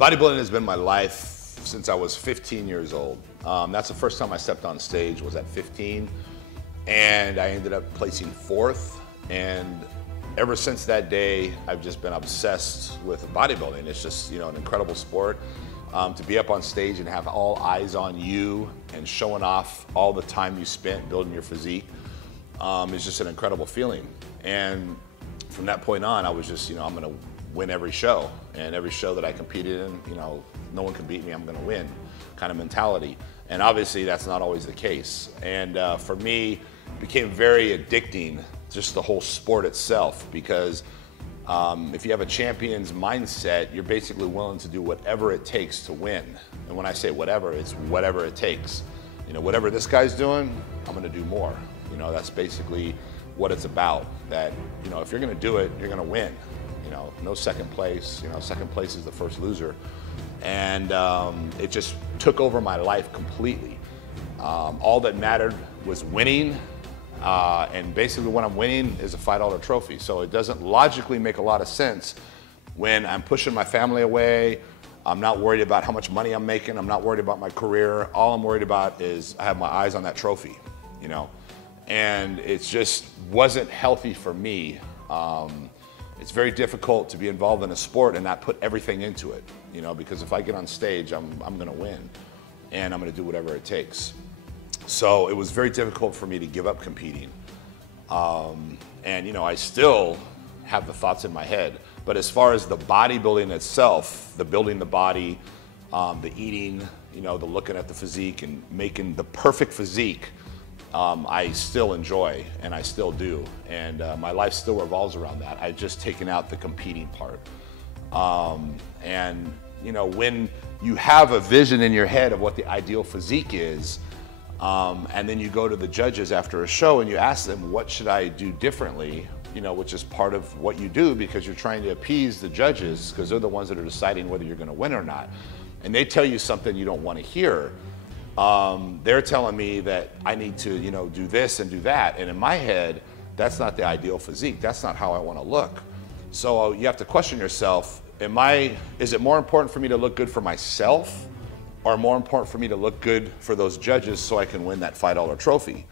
Bodybuilding has been my life since I was 15 years old. That's the first time I stepped on stage, was at 15, and I ended up placing 4th. And ever since that day, I've just been obsessed with bodybuilding. It's just, an incredible sport. To be up on stage and have all eyes on you and showing off all the time you spent building your physique is just an incredible feeling. And from that point on, I was just, I'm gonna win every show. And every show that I competed in, no one can beat me, I'm gonna win kind of mentality. And obviously that's not always the case. And for me, it became very addicting, just the whole sport itself, because if you have a champion's mindset, you're basically willing to do whatever it takes to win. And when I say whatever, it's whatever it takes. Whatever this guy's doing, I'm gonna do more. That's basically what it's about. That, if you're gonna do it, you're gonna win. No second place. Second place is the first loser. And it just took over my life completely. All that mattered was winning. And basically when I'm winning is a $5 trophy. So it doesn't logically make a lot of sense when I'm pushing my family away. I'm not worried about how much money I'm making. I'm not worried about my career. All I'm worried about is I have my eyes on that trophy, And it just wasn't healthy for me. It's very difficult to be involved in a sport and not put everything into it, because if I get on stage, I'm gonna win and I'm gonna do whatever it takes. So it was very difficult for me to give up competing. And I still have the thoughts in my head, but as far as the bodybuilding itself, the building the body, the eating, the looking at the physique and making the perfect physique, I still enjoy and I still do. And my life still revolves around that. I've just taken out the competing part. And when you have a vision in your head of what the ideal physique is, and then you go to the judges after a show and you ask them, what should I do differently? Which is part of what you do, because you're trying to appease the judges, because they're the ones that are deciding whether you're gonna win or not. And they tell you something you don't wanna hear. They're telling me that I need to, do this and do that. And in my head, that's not the ideal physique. That's not how I wanna look. So you have to question yourself, is it more important for me to look good for myself, or more important for me to look good for those judges so I can win that $5 trophy?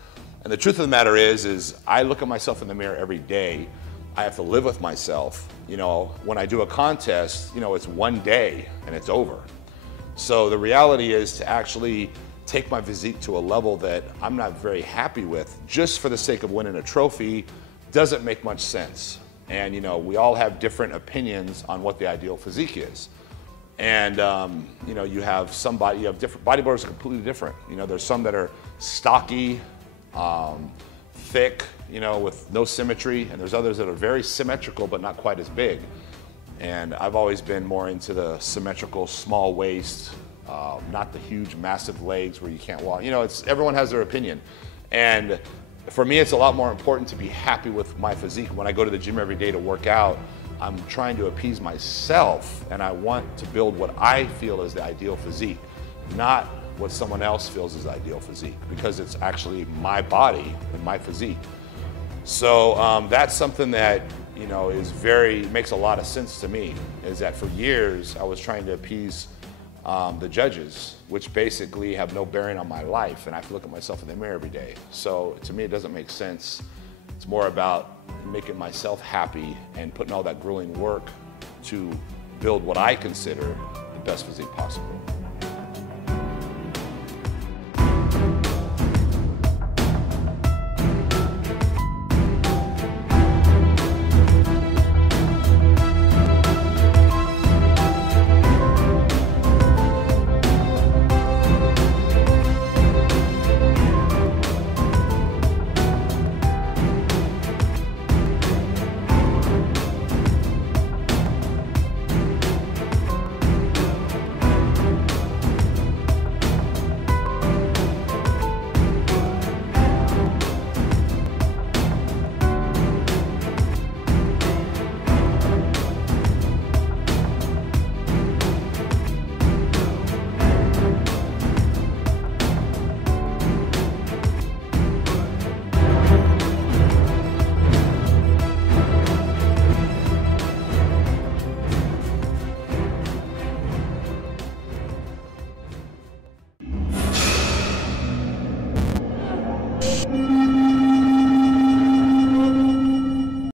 And the truth of the matter is I look at myself in the mirror every day. I have to live with myself. When I do a contest, it's one day and it's over. So the reality is to actually take my physique to a level that I'm not very happy with, just for the sake of winning a trophy, doesn't make much sense. And we all have different opinions on what the ideal physique is. And you have different bodybuilders are completely different. There's some that are stocky, thick, with no symmetry, and there's others that are very symmetrical but not quite as big. And I've always been more into the symmetrical, small waist, not the huge, massive legs where you can't walk. Everyone has their opinion. And for me, it's a lot more important to be happy with my physique. When I go to the gym every day to work out, I'm trying to appease myself, and I want to build what I feel is the ideal physique, not what someone else feels is the ideal physique, because it's actually my body and my physique. So that's something that makes a lot of sense to me, is that for years I was trying to appease the judges, which basically have no bearing on my life, and I have to look at myself in the mirror every day. So to me, it doesn't make sense. It's more about making myself happy and putting all that grueling work to build what I consider the best physique possible.